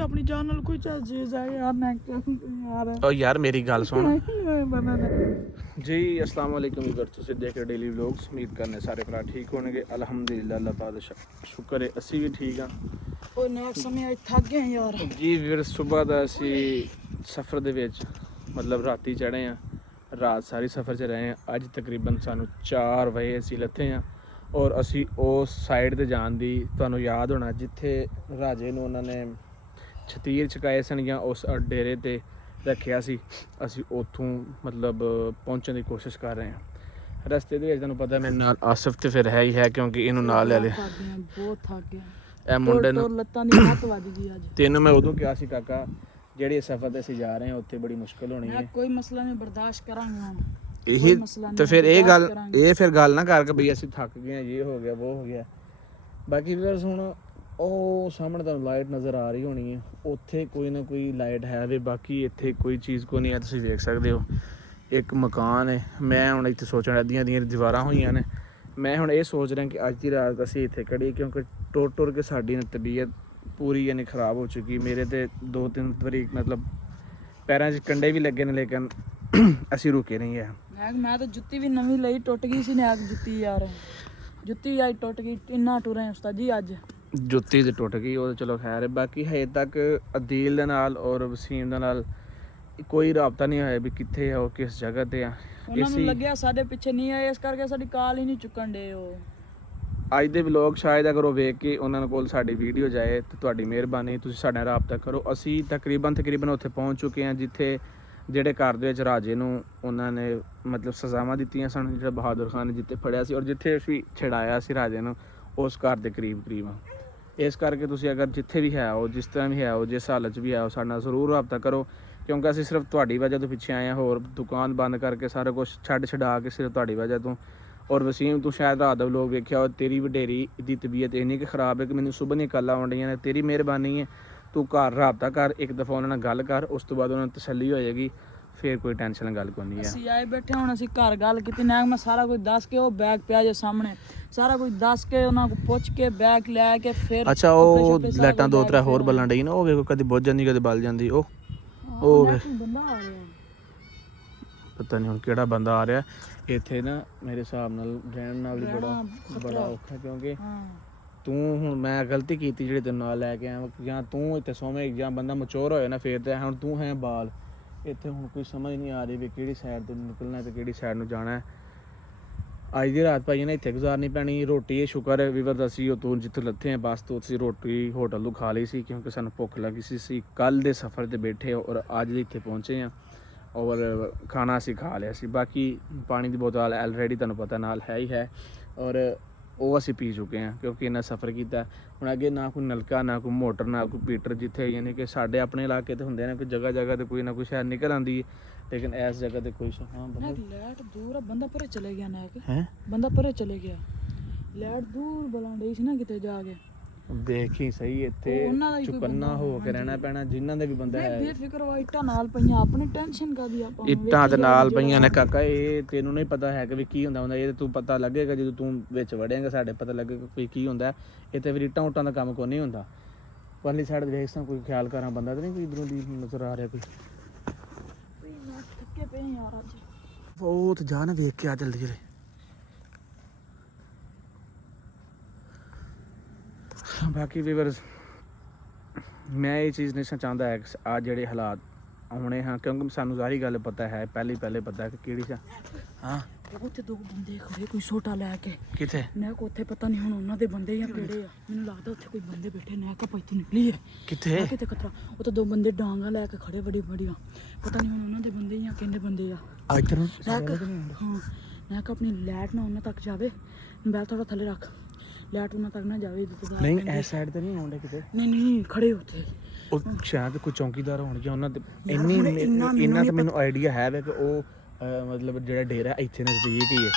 ਤੇ ਆਪਣੀ ਜਾਨ ਨਾਲ ਕੋਈ ਚੀਜ਼ ਹੈ यार मैं क्या यार ओ यार मेरी गल सुन बनाना जी अस्सलाम वालेकुम व्यूअर्स ਤੁਸੀਂ ਦੇਖ ਰਹੇ ਡੇਲੀ ਵਲੌਗਸ ਉਮੀਦ ਕਰਨੇ ਸਾਰੇ ਭਰਾ ਠੀਕ ਹੋਣਗੇ ਅਲਹਮਦੁਲਿਲਾ ਅੱਲਾਹ ਪਾਕ ਦਾ ਸ਼ੁਕਰ ਹੈ ਅਸੀਂ ਵੀ ਠੀਕ ਹਾਂ ਉਹ ਨਾ ਸਮੇਂ ਥੱਕ ਗਏ ਯਾਰ ਜੀ ਵੀਰ ਸਵੇਰ ਦਾ ਅਸੀਂ ਸਫ਼ਰ ਦੇ ਵਿੱਚ ਮਤਲਬ ਰਾਤੀ ਚੜ੍ਹੇ ਆ ਰਾਤ ਸਾਰੀ ਸਫ਼ਰ 'ਚ ਰਹੇ ਹਾਂ ਅੱਜ ਤਕਰੀਬਨ ਸਾਨੂੰ 4 ਵਜੇ ਅਸੀਂ ਲੱਥੇ ਹਾਂ ਔਰ ਅਸੀਂ ਉਸ ਸਾਈਡ ਤੇ ਜਾਣ ਦੀ ਤੁਹਾਨੂੰ ਯਾਦ ਹੋਣਾ ਜਿੱਥੇ ਰਾਜੇ ਨੂੰ ਉਹਨਾਂ ਨੇ ਛਤੀਰ ਚੁਕਾਏ ਸਨ ਜਾਂ ਉਸ ਡੇਰੇ ਤੇ ਰੱਖਿਆ ਸੀ ਅਸੀਂ ਉੱਥੋਂ ਮਤਲਬ ਪਹੁੰਚਣ ਦੀ ਕੋਸ਼ਿਸ਼ ਕਰ ਰਹੇ ਹਾਂ ਰਸਤੇ ਦੇ ਵਿੱਚ ਤੁਹਾਨੂੰ ਪਤਾ ਮੇਰੇ ਨਾਲ ਆਸਿਫ ਤੇ ਫਿਰ ਹੈ ਹੀ ਹੈ ਕਿਉਂਕਿ ਇਹਨੂੰ ਨਾਲ ਲੈ ਲਿਆ ਬਹੁਤ ਥੱਕ ਗਿਆ ਇਹ ਮੁੰਡੇ ਨੂੰ ਲੱਤਾਂ ਦੀ ਲੱਤ ਵੱਜ ਗਈ ਅੱਜ ਤੈਨੂੰ ਮੈਂ ਉਦੋਂ ਕਿਹਾ ਸੀ ਕਾਕਾ ਜਿਹੜੇ ਸਫ਼ਰ ਤੇ ਅਸੀਂ ਜਾ ਰਹੇ ਹਾਂ ਉੱਥੇ ਬੜੀ ਮੁਸ਼ਕਲ ਹੋਣੀ ਹੈ ਕੋਈ ਮਸਲਾ ਨਹੀਂ ਬਰਦਾਸ਼ਤ ਕਰਾਂਗੇ ਹੁਣ ਇਹੀ ਤੇ ਫਿਰ ਇਹ ਫਿਰ ਗੱਲ ਨਾ ਕਰ ਕੇ ਬਈ ਅਸੀਂ ਥੱਕ ਗਏ ਹਾਂ ਇਹ ਹੋ ਗਿਆ ਉਹ ਹੋ ਗਿਆ ਬਾਕੀ ਵੀਰ ਹੁਣ ਉਹ ਸਾਹਮਣੇ ਤੁਹਾਨੂੰ ਲਾਈਟ ਨਜ਼ਰ ਆ ਰਹੀ ਹੋਣੀ ਹੈ ਉੱਥੇ ਕੋਈ ਨਾ ਕੋਈ ਲਾਈਟ ਹੈ ਵੀ ਬਾਕੀ ਇੱਥੇ ਕੋਈ ਚੀਜ਼ ਕੋ ਨਹੀਂ ਹੈ ਤੁਸੀਂ ਵੇਖ ਸਕਦੇ ਹੋ ਇੱਕ ਮਕਾਨ ਹੈ ਮੈਂ ਹੁਣ ਇੱਥੇ ਸੋਚਣ ਅੱਧੀਆਂ ਦੀਵਾਰਾਂ ਹੋਈਆਂ ਨੇ ਮੈਂ ਹੁਣ ਇਹ ਸੋਚ ਰਿਹਾ ਕਿ ਅੱਜ ਦੀ ਰਾਤ ਅਸੀਂ ਇੱਥੇ ਖੜੀਏ ਕਿਉਂਕਿ ਟੁਰ ਕੇ ਸਾਡੀ ਤਬੀਅਤ ਪੂਰੀ ਯਾਨੀ ਖ਼ਰਾਬ ਹੋ ਚੁੱਕੀ ਮੇਰੇ ਤੇ 2-3 ਵਾਰੀ ਮਤਲਬ ਪੈਰਾਂ 'ਚ ਕੰਡੇ ਵੀ ਲੱਗੇ ਨੇ ਲੇਕਿਨ ਅਸੀਂ ਰੁਕੇ ਨਹੀਂ ਹੈ ਮੈਂ ਤਾਂ ਜੁੱਤੀ ਵੀ ਨਵੀਂ ਲਈ ਟੁੱਟ ਗਈ ਸੀ ਨੈਕ ਜੁੱਤੀ ਯਾਰ ਜੁੱਤੀ ਅੱਜ ਟੁੱਟ ਗਈ ਇੰਨਾ ਟੁਰੇ ਉਸਤਾਦ ਜੀ ਅੱਜ ਜੁੱਤੀ ਤੇ ਟੁੱਟ ਗਈ ਉਹ ਚਲੋ ਖੈਰ ਹੈ ਬਾਕੀ ਹਜੇ ਤੱਕ ਅਦੀਲ ਦੇ ਨਾਲ ਔਰ ਵਸੀਮ ਦੇ ਨਾਲ ਕੋਈ ਰਾਬਤਾ ਨਹੀਂ ਹੋਇਆ ਵੀ ਕਿੱਥੇ ਆ ਉਹ ਕਿਸ ਜਗ੍ਹਾ ਤੇ ਆ ਉਹਨਾਂ ਨੂੰ ਲੱਗਿਆ ਸਾਡੇ ਪਿੱਛੇ ਨਹੀਂ ਆਏ ਇਸ ਕਰਕੇ ਸਾਡੀ ਕਾਲ ਹੀ ਨਹੀਂ ਚੁੱਕਣ ਦੇ ਉਹ ਅੱਜ ਦੇ ਵਲੌਗ ਸ਼ਾਇਦ ਅਗਰ ਉਹ ਵੇਖ ਕੇ ਉਹਨਾਂ ਕੋਲ ਸਾਡੀ ਵੀਡੀਓ ਜਾਏ ਤਾਂ ਤੁਹਾਡੀ ਮਿਹਰਬਾਨੀ ਤੁਸੀਂ ਸਾਡੇ ਨਾਲ ਰਾਬਤਾ ਕਰੋ ਅਸੀਂ ਤਕਰੀਬਨ ਉੱਥੇ ਪਹੁੰਚ ਚੁੱਕੇ ਹਾਂ ਜਿੱਥੇ ਜਿਹੜੇ ਘਰ ਦੇ ਵਿੱਚ ਰਾਜੇ ਨੂੰ ਉਹਨਾਂ ਨੇ ਮਤਲਬ ਸਜ਼ਾਵਾਂ ਦਿੱਤੀਆਂ ਸਨ ਜਿਹੜਾ ਬਹਾਦਰ ਖਾਨ ਨੇ ਜਿੱਥੇ ਫੜਿਆ ਸੀ ਔਰ ਜਿੱਥੇ ਅਸੀਂ ਛਡਾਇਆ ਸੀ ਰਾਜੇ ਨੂੰ ਉਸ ਘਰ ਦੇ ਕਰੀਬ ਆ ਇਸ ਕਰਕੇ ਤੁਸੀਂ ਅਗਰ ਜਿੱਥੇ ਵੀ ਹੈ ਉਹ ਜਿਸ ਤਰ੍ਹਾਂ ਵੀ ਹੈ ਉਹ ਜਿਸ ਹਾਲਤ 'ਚ ਵੀ ਹੈ ਉਹ ਸਾਡੇ ਨਾਲ ਜ਼ਰੂਰ ਰਾਬਤਾ ਕਰੋ ਕਿਉਂਕਿ ਅਸੀਂ ਸਿਰਫ ਤੁਹਾਡੀ ਵਜ੍ਹਾ ਤੋਂ ਪਿੱਛੇ ਆਏ ਹਾਂ ਹੋਰ ਦੁਕਾਨ ਬੰਦ ਕਰਕੇ ਸਾਰਾ ਕੁਝ ਛਡਾ ਕੇ ਸਿਰਫ ਤੁਹਾਡੀ ਵਜ੍ਹਾ ਤੋਂ ਔਰ ਵਸੀਮ ਤੂੰ ਸ਼ਾਇਦ ਰਾਤ ਦਾ ਵਲੋਗ ਵੇਖਿਆ ਔਰ ਤੇਰੀ ਵਡੇਰੀ ਦੀ ਤਬੀਅਤ ਇੰਨੀ ਕਿ ਖ਼ਰਾਬ ਹੈ ਕਿ ਮੈਨੂੰ ਸੁਬਹ ਨਹੀਂ ਕੱਲ ਆਉਣ ਡੀਆਂ ਨੇ ਤੇਰੀ ਮਿਹਰਬਾਨੀ ਹੈ ਤੂੰ ਘਰ ਰਾਬਤਾ ਕਰ ਇੱਕ ਦਫਾ ਉਹਨਾਂ ਨਾਲ ਗੱਲ ਕਰ ਉਸ ਤੋਂ ਬਾਅਦ ਉਹਨਾਂ ਨੂੰ ਤਸੱਲੀ ਹੋ ਜਾਏਗੀ ਫਿਰ ਕੋਈ ਟੈਨਸ਼ਨ ਨਾਲ ਗੱਲ ਕੋਈ ਨਹੀਂ ਹੈ ਅਸੀਂ ਆਏ ਬੈਠੇ ਹੁਣ ਅਸੀਂ ਘਰ ਗੱਲ ਕੀਤੀ ਨਾ ਮੈਂ ਸਾਰਾ ਕੁਝ ਦੱਸ ਕੇ ਉਹ ਬੈਗ ਪਿਆ ਜੇ ਸਾਹਮਣੇ ਸਾਰਾ ਕੁਝ ਦੱਸ ਕੇ ਉਹਨਾਂ ਨੂੰ ਪੁੱਛ ਕੇ ਬੈਗ ਲੈ ਕੇ ਫਿਰ ਅੱਛਾ ਉਹ ਲਾਈਟਾਂ 2-3 ਹੋਰ ਬਲਣ ਡਈ ਨਾ ਉਹ ਵੇਖੋ ਕਦੇ ਬੁੱਝ ਜਾਂਦੀ ਕਦੇ ਬਲ ਜਾਂਦੀ ਉਹ ਬੰਦਾ ਆ ਰਿਹਾ ਪਤਾ ਨਹੀਂ ਹੁਣ ਕਿਹੜਾ ਬੰਦਾ ਆ ਰਿਹਾ ਇੱਥੇ ਨਾ ਮੇਰੇ ਹਿਸਾਬ ਨਾਲ ਰਹਿਣ ਨਾਲ ਵੀ ਬੜਾ ਔਖਾ ਕਿਉਂਕਿ ਤੂੰ ਹੁਣ ਮੈਂ ਗਲਤੀ ਕੀਤੀ ਜਿਹੜੀ ਤੈਨੂੰ ਨਾਲ ਲੈ ਕੇ ਆਇਆ ਜਾਂ ਤੂੰ ਇੱਥੇ ਸੋਵੇਂ ਜਾਂ ਬੰਦਾ ਮਚੋਰ ਹੋਇਆ ਨਾ ਫੇਰ ਤੇ ਹੁਣ ਤੂੰ ਹੈ ਬਾਲ ਇੱਥੇ ਹੁਣ ਕੋਈ ਸਮਝ ਨਹੀਂ ਆ ਰਹੀ ਵੀ ਕਿਹੜੀ ਸਾਈਡ ਤੋਂ ਨਿਕਲਣਾ ਤੇ ਕਿਹੜੀ ਸਾਈਡ ਨੂੰ ਜਾਣਾ ਹੈ ਅੱਜ ਦੀ ਰਾਤ ਭਾਈ ਨੇ ਇੱਥੇ ਗੁਜ਼ਾਰਨੀ ਪੈਣੀ ਰੋਟੀ ਇਹ ਸ਼ੁਕਰ ਹੈ ਵੀਵਰ ਅਸੀਂ ਉਤੋਂ ਜਿੱਥੇ ਲੱਥੇ ਹਾਂ ਬੱਸ ਤੋਂ ਅਸੀਂ ਰੋਟੀ ਹੋਟਲ ਤੋਂ ਖਾ ਲਈ ਸੀ ਕਿਉਂਕਿ ਸਾਨੂੰ ਭੁੱਖ ਲੱਗੀ ਸੀ ਕੱਲ੍ਹ ਦੇ ਸਫ਼ਰ 'ਤੇ ਬੈਠੇ ਔਰ ਅੱਜ ਇੱਥੇ ਪਹੁੰਚੇ ਹਾਂ ਔਰ ਖਾਣਾ ਅਸੀਂ ਖਾ ਲਿਆ ਸੀ ਬਾਕੀ ਪਾਣੀ ਦੀ ਬੋਤਲ ਆਲਰੇਡੀ ਤੁਹਾਨੂੰ ਪਤਾ ਨਾਲ ਹੈ ਹੀ ਹੈ ਔਰ ਉਹ ਅਸੀਂ ਪੀ ਚੁੱਕੇ ਹਾਂ ਕਿਉਂਕਿ ਇੰਨਾ ਸਫ਼ਰ ਕੀਤਾ ਹੁਣ ਅੱਗੇ ਨਾ ਕੋਈ ਨਲਕਾ ਨਾ ਕੋਈ ਮੋਟਰ ਨਾ ਕੋਈ ਪੀਟਰ ਜਿੱਥੇ ਯਾਨੀ ਕਿ ਸਾਡੇ ਆਪਣੇ ਇਲਾਕੇ 'ਤੇ ਹੁੰਦੇ ਨੇ ਕਿ ਜਗ੍ਹਾ ਤੇ ਕੋਈ ਨਾ ਕੋਈ ਸ਼ਾਇਦ ਨਿਕਲ ਆਉਂਦੀ ਹੈ ਲੇਕਿਨ ਇਸ ਜਗ੍ਹਾ 'ਤੇ ਕੋਈ ਲਾਈਟ ਦੂਰ ਆ ਬੰਦਾ ਪਰੇ ਚਲੇ ਗਿਆ ਨਾ ਹੈ ਬੰਦਾ ਪਰੇ ਚਲੇ ਗਿਆ ਲਾਈਟ ਦੂਰ ਬਲਾਂ ਡਈ ਸੀ ਨਾ ਕਿਤੇ ਜਾ ਕੇ ਦੇਖੀ ਸਹੀ ਇੱਥੇ ਚੁਕੰਨਾ ਹੋ ਕੇ ਰਹਿਣਾ ਪੈਣਾ ਜਿਨ੍ਹਾਂ ਦੇ ਵੀ ਬੰਦਾ ਹੈ ਬੇਫਿਕਰ ਵਾ ਇੱਟਾਂ ਨਾਲ ਪਈਆਂ ਆਪਣੀ ਟੈਨਸ਼ਨ ਕਾਦੀ ਆਪਾਂ ਇੱਟਾਂ ਦੇ ਨਾਲ ਪਈਆਂ ਨੇ ਕਾਕਾ ਇਹ ਤੈਨੂੰ ਨਹੀਂ ਪਤਾ ਹੈ ਕਿ ਵੀ ਕੀ ਹੁੰਦਾ ਇਹ ਤੂੰ ਪਤਾ ਲੱਗੇਗਾ ਜਦੋਂ ਤੂੰ ਵਿੱਚ ਵੜੇਂਗਾ ਸਾਡੇ ਪਤਾ ਲੱਗੇਗਾ ਕੋਈ ਕੀ ਹੁੰਦਾ ਇੱਥੇ ਫਿਰ ਇੱਟਾਂ ਉੱਟਾਂ ਦਾ ਕੰਮ ਕੋਈ ਨਹੀਂ ਹੁੰਦਾ ਪਰਲੀ ਸਾਈਡ ਵੇਖਸਾਂ ਕੋਈ ਖਿਆਲ ਕਰਾਂ ਬੰਦਾ ਤਾਂ ਨਹੀਂ ਕੋਈ ਇਧਰੋਂ ਦੀ ਨਜ਼ਰ ਆ ਰਿਹਾ ਕੋਈ ਥੱਕੇ ਪਏ ਯਾਰ ਅੱਜ ਬਹੁਤ ਜਾ ਨਾ ਵੇਖ ਕੇ ਆ ਜਲਦੀ ਜਲਦੀ ਬਾਕੀ ਵੀਵਰਸ ਮੈਂ ਇਹ ਚੀਜ਼ ਨਹੀਂ ਚਾਹੁੰਦਾ ਹੈ ਕਿ ਆ ਜਿਹੜੇ ਹਾਲਾਤ ਆਉਣੇ ਹਾਂ ਕਿਉਂਕਿ ਸਾਨੂੰ ਸਾਰੀ ਗੱਲ ਪਤਾ ਹੈ ਪਹਿਲੇ ਪਤਾ ਹੈ ਕਿ ਕਿਹੜੀ ਹਾਂ ਉੱਥੇ ਦੋ ਬੰਦੇ ਖੜੇ ਕੋਈ ਛੋਟਾ ਲੈ ਕੇ ਕਿੱਥੇ ਮੈਂ ਕੋ ਉੱਥੇ ਪਤਾ ਨਹੀਂ ਹੁਣ ਉਹਨਾਂ ਦੇ ਬੰਦੇ ਜਾਂ ਕਿਹੜੇ ਆ ਮੈਨੂੰ ਲੱਗਦਾ ਉੱਥੇ ਕੋਈ ਬੰਦੇ ਬੈਠੇ ਨਾ ਕੋ ਪੈਥੋਂ ਨਿਕਲੀ ਹੈ ਕਿੱਥੇ ਖਤਰਾ ਉੱਥੇ ਦੋ ਬੰਦੇ ਡਾਂਗਾ ਲੈ ਕੇ ਖੜੇ ਬੜੀਆਂ ਪਤਾ ਨਹੀਂ ਹੁਣ ਉਹਨਾਂ ਦੇ ਬੰਦੇ ਜਾਂ ਕਿੰਨੇ ਬੰਦੇ ਆ ਇੱਧਰ ਹਾਂ ਮੈਂ ਕੋ ਆਪਣੀ ਲੈਟ ਨਾ ਉਹਨਾਂ ਤੱਕ ਜਾਵੇ ਬੈਲ ਥੋੜਾ ਥੱਲੇ ਰੱਖ ਲੈਟ ਉਹਨਾਂ ਤੱਕ ਨਾ ਜਾਵੇ ਨਹੀਂ ਇਸ ਸਾਈਡ ਤੇ ਨਹੀਂ ਆਉਂਦੇ ਕਿਤੇ ਨਹੀਂ ਖੜੇ ਉੱਥੇ ਉਹ ਸ਼ਾਇਦ ਕੋਈ ਚੌਂਕੀਦਾਰ ਹੋਣਗੇ ਉਹਨਾਂ ਦੇ ਇੰਨਾ ਤਾਂ ਮੈਨੂੰ ਆਈਡੀਆ ਹੈ ਕਿ ਉਹ ਮਤਲਬ ਜਿਹੜਾ ਡੇਰਾ ਇੱਥੇ ਨਜ਼ਦੀਕ ਹੀ ਹੈ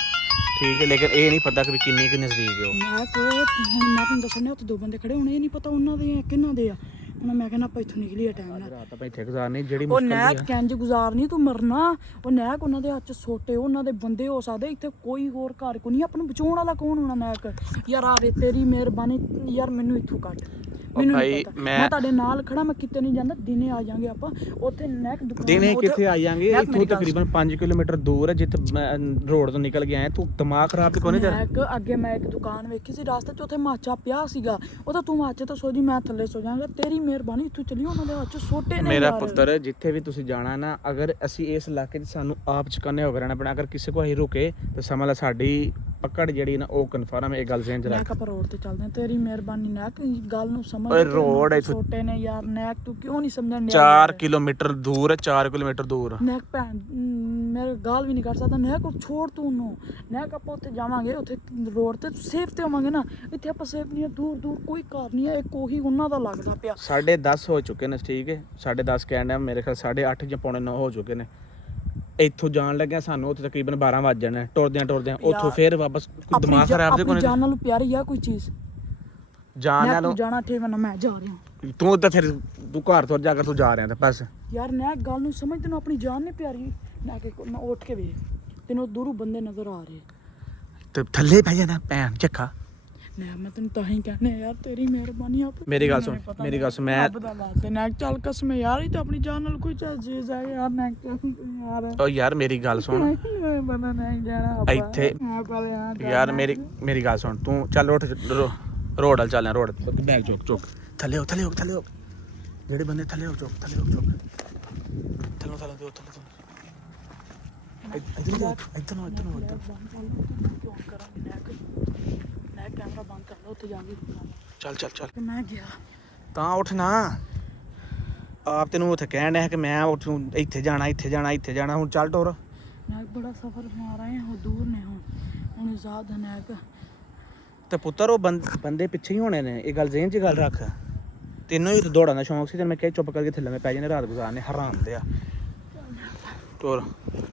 ਠੀਕ ਹੈ ਲੇਕਿਨ ਇਹ ਨਹੀਂ ਪਤਾ ਕਿ ਕਿੰਨੀ ਕੁ ਨਜ਼ਦੀਕ ਹੈ ਉਹ ਮੈਂ ਤੁਹਾਨੂੰ ਦੱਸਣਾ ਉੱਥੇ ਦੋ ਬੰਦੇ ਖੜੇ ਹੋਣੇ ਇਹ ਨਹੀਂ ਪਤਾ ਉਹਨਾਂ ਦੇ ਕਿੰਨਾਂ ਦੇ ਆ ਉਹਨਾਂ ਮੈਂ ਕਹਿੰਦਾ ਆਪਾਂ ਇੱਥੋਂ ਨਿਕਲੀਏ ਟਾਈਮ ਨਾਲ ਰਾਤ ਆਪਾਂ ਇੱਥੇ ਗੁਜ਼ਾਰਨੀ ਜਿਹੜੀ ਉਹ ਨੈਕ ਕੰਜ ਗੁਜ਼ਾਰਨੀ ਤੂੰ ਮਰਨਾ ਉਹ ਨੈਕ ਉਹਨਾਂ ਦੇ ਹੱਥ 'ਚ ਸੋਟੇ ਉਹਨਾਂ ਦੇ ਬੰਦੇ ਹੋ ਸਕਦੇ ਇੱਥੇ ਕੋਈ ਹੋਰ ਘਰ ਕੋ ਨਹੀਂ ਆਪਾਂ ਨੂੰ ਬਚਾਉਣ ਵਾਲਾ ਕੌਣ ਹੋਣਾ ਨੈਕ ਯਾਰ ਆਵੇ ਤੇਰੀ ਮਿਹਰਬਾਨੀ ਯਾਰ ਮੈਨੂੰ ਇੱਥੋਂ ਕੱਢ ਮੈਨੂੰ ਭਾਈ, ਨਹੀਂ ਪਤਾ ਮੈਂ- ਮੈਂ ਤੁਹਾਡੇ ਨਾਲ ਖੜਾ, ਮੈਂ ਕਿਤੇ ਨਹੀਂ ਜਾਂਦਾ, ਦਿਨੇ ਆ ਜਾਾਂਗੇ ਆਪਾਂ ਉੱਥੇ ਨੈਕ ਦੁਕਾਨ ਦਿਨੇ ਉੱਥੇ- ਕਿੱਥੇ ਆ ਜਾਾਂਗੇ, ਨੈਕ ਇੱਥੋਂ ਮੇਰੀ ਗੱਲ ਤਕਰੀਬਨ 5 ਕਿਲੋਮੀਟਰ ਦੂਰ ਹੈ ਜਿੱਥੇ ਮੈਂ ਰੋਡ ਤੋਂ ਨਿਕਲ ਕੇ ਆਇਆ। ਤੂੰ ਦਿਮਾਗ ਖਰਾਬ ਤੇ ਕੋਈ ਨਹੀਂ ਤੇਰਾ? ਨੈਕ ਅੱਗੇ ਮੈਂ ਇੱਕ ਦੁਕਾਨ ਵੇਖੀ ਸੀ ਰਸਤੇ 'ਚ, ਉੱਥੇ ਮਾਚਾ ਪਿਆ ਸੀਗਾ, ਉਹ ਤਾਂ ਤੂੰ ਮਾਚੇ ਤੋਂ ਸੋ ਜੀ, ਮੈਂ ਥੱਲੇ ਸੋ ਜਾਵਾਂਗਾ, ਤੇਰੀ ਮਿਹਰਬਾਨੀ, ਇੱਥੋਂ ਚੱਲੀ ਉਹਨਾਂ ਦੇ ਹੱਥ 'ਚ ਸੋਟੇ ਨੇ ਮੇਰਾ ਯਾਰ। ਪੁੱਤਰ, ਜਿੱਥੇ ਵੀ ਤੁਸੀਂ ਜਾਣਾ ਨਾ, ਅਗਰ ਅਸੀਂ ਇਸ ਇਲਾਕੇ 'ਚ ਸਾਨੂੰ ਆਪ ਚੁਕੰਨੇ ਹੋ ਕੇ ਰਹਿਣਾ ਪੈਣਾ। ਅਗਰ ਕਿਸੇ ਕੋਲ ਅਸੀਂ ਰੁਕੇ ਤਾਂ ਸਮਝ ਲੈ ਸਾਡੀ ਪਕੜ ਜਿਹੜੀ ਨਾ ਉਹ ਕਨਫਰਮ ਹੈ। ਇਹ ਗੱਲ ਜ਼ਹਿਨ 'ਚ ਰੱਖ। ਨੈਕ ਆਪਾਂ ਰੋਡ ਤੇ ਚੱਲਦੇ ਹਾਂ, ਤੇਰੀ ਮਿਹਰਬਾਨੀ ਨੈਕ ਗੱਲ ਨੂੰ ਸਮਝ। ਓਏ ਰੋਡ ਇੱਥੋਂ ਛੋਟੇ ਨੇ ਯਾਰ, ਨੈਕ ਤੂੰ ਕਿਉਂ ਨਹੀਂ ਸਮਝਣ 4 ਕਿਲੋਮੀਟਰ ਦੂਰ ਹੈ, 4 ਕਿਲੋਮੀਟਰ ਦੂਰ। ਨੈਕ ਭੈਣ ਮੇਰੇ ਗਾਲ ਵੀ ਨਹੀਂ ਕਰ ਸਕਦਾ। ਨੈਕ ਛੋੜ ਤੂੰ ਉਹਨੂੰ, ਨੈਕ ਆਪਾਂ ਉੱਥੇ ਜਾਵਾਂਗੇ, ਉੱਥੇ ਰੋਡ ਤੇ ਸੇਫ ਤੇ ਹੋਵਾਂਗੇ ਨਾ। ਇੱਥੇ ਆਪਾਂ ਸੇਫ ਨਹੀਂ ਹੈ, ਦੂਰ ਦੂਰ ਕੋਈ ਘਰ ਨਹੀਂ ਹੈ, ਇੱਕ ਉਹੀ ਉਹਨਾਂ ਦਾ ਲੱਗਦਾ ਪਿਆ। 10:30 ਹੋ ਚੁੱਕੇ ਨੇ, ਠੀਕ ਹੈ, 10:30 ਕਹਿਣ ਡਿਆ, ਮੇਰੇ ਖਿਆਲ 8:30 ਜਾਂ 8:45 ਹੋ ਚੁੱਕੇ ਨੇ। ਇੱਥੋਂ ਜਾਣ ਲੱਗਿਆ ਸਾਨੂੰ ਉੱਥੇ ਤਕਰੀਬਨ 12 ਵੱਜ ਜਾਣੇ, ਟੁਰਦਿਆਂ ਉੱਥੋਂ ਫੇਰ ਵਾਪਸ। ਕੋਈ ਦਿਮਾਗ ਖਰਾਬ ਤੇ ਆਪਣੀ ਕੋਈ ਜਾਨ ਨਾਲੋਂ ਪਿਆਰੀ ਆ ਕੋਈ ਚੀਜ਼? ਜਾਣ ਮੈਂ ਨਾਲੋਂ ਤੂੰ ਜਾਣਾ ਠੀਕ ਨਾ, ਮੈਂ ਜਾ ਰਿਹਾ। ਤੂੰ ਤਾਂ ਫਿਰ ਤੂੰ ਘਰ ਤੋਂ ਜਾ ਕੇ ਤੂੰ ਜਾ ਰਿਹਾ ਤਾਂ ਬਸ। ਯਾਰ ਨੈਕ ਗੱਲ ਨੂੰ ਸਮਝ, ਤੈਨੂੰ ਆਪਣੀ ਜਾਨ ਨਹੀਂ ਪਿਆਰੀ? ਨਾ ਕਿ ਮੈਂ ਉੱਠ ਕੇ ਵੇਖ, ਤੈਨੂੰ ਦੂਰੋਂ ਬੰਦੇ ਨਜ਼ਰ ਆ ਰਹੇ ਤੇ ਥੱਲੇ ਪੈ ਜਾਣਾ ਭੈਣ ਚੱਕਾ। ਮੈਂ ਤੈਨੂੰ ਤਾਂ ਹੀ ਕਹਿੰਦਾ ਯਾਰ, ਤੇਰੀ ਮਿਹਰਬਾਨੀ ਆਪ। ਮੇਰੀ ਗੱਲ ਸੁਣ, ਮੇਰੀ ਗੱਲ ਸੁਣ, ਮੈਂ ਤੇ ਨੈਕ ਚੱਲ ਕਸਮ ਯਾਰ, ਇਹ ਤਾਂ ਆਪਣੀ ਜਾਨ ਨਾਲ ਕੋਈ ਚੀਜ਼ ਹੈ ਯਾਰ। ਨੈਕ ਯਾਰ ਓ ਯਾਰ ਮੇਰੀ ਗੱਲ ਸੁਣ, ਬੰਦਾ ਨਹੀਂ ਜਾਣਾ ਇੱਥੇ ਯਾਰ ਮੇਰੀ ਗੱਲ ਸੁਣ, ਤੂੰ ਚੱਲ ਉੱਠ, ਰੋਡ ਵੱਲ ਚੱਲ, ਰੋਡ ਬੈਗ ਚੁੱਕ ਥੱਲੇ ਹੋ ਜਿਹੜੇ ਬੰਦੇ ਥੱਲੇ ਹੋ ਚੁੱਕ ਥੱਲੇ ਹੋ ਇੱਧਰ ਨੂੰ ਕਿਉਂ ਕਰਾਂਗੇ ਨੈਕ ਕੈਮਰਾ ਬੰਦ ਕਰ ਲਓ, ਉੱਥੇ ਜਾ ਕੇ ਚੱਲ ਮੈਂ ਗਿਆ ਤਾਂ ਉੱਠ ਨਾ। ਆਪ ਤੈਨੂੰ ਉੱਥੇ ਕਹਿਣ ਡਿਆ ਕਿ ਮੈਂ ਉੱਥੋਂ ਇੱਥੇ ਜਾਣਾ ਹੁਣ ਚੱਲ ਟੁਰ। ਨੈਕ ਬੜਾ ਸਫ਼ਰ ਮਾਰ ਆਏ ਹੋ, ਦੂਰ ਨੇ ਹੁਣ ਆਜ਼ਾਦ ਹੈ ਨੈਕ। ਤੇ ਪੁੱਤਰ ਉਹ ਬੰਦੇ ਪਿੱਛੇ ਹੀ ਹੋਣੇ ਨੇ, ਇਹ ਗੱਲ ਜ਼ਹਿਨ 'ਚ ਗੱਲ ਰੱਖ। ਤੈਨੂੰ ਹੀ ਦੌੜਨ ਦਾ ਸ਼ੌਂਕ ਸੀ ਤੇ ਮੈਂ ਕਿਹਾ ਚੁੱਪ ਕਰਕੇ ਥੱਲੇ ਮੈਂ ਪੈ ਜਾਣੇ, ਰਾਤ ਗੁਜ਼ਾਰਨੇ, ਹਰਾਮ ਦੇ ਆ। ਟੁਰ।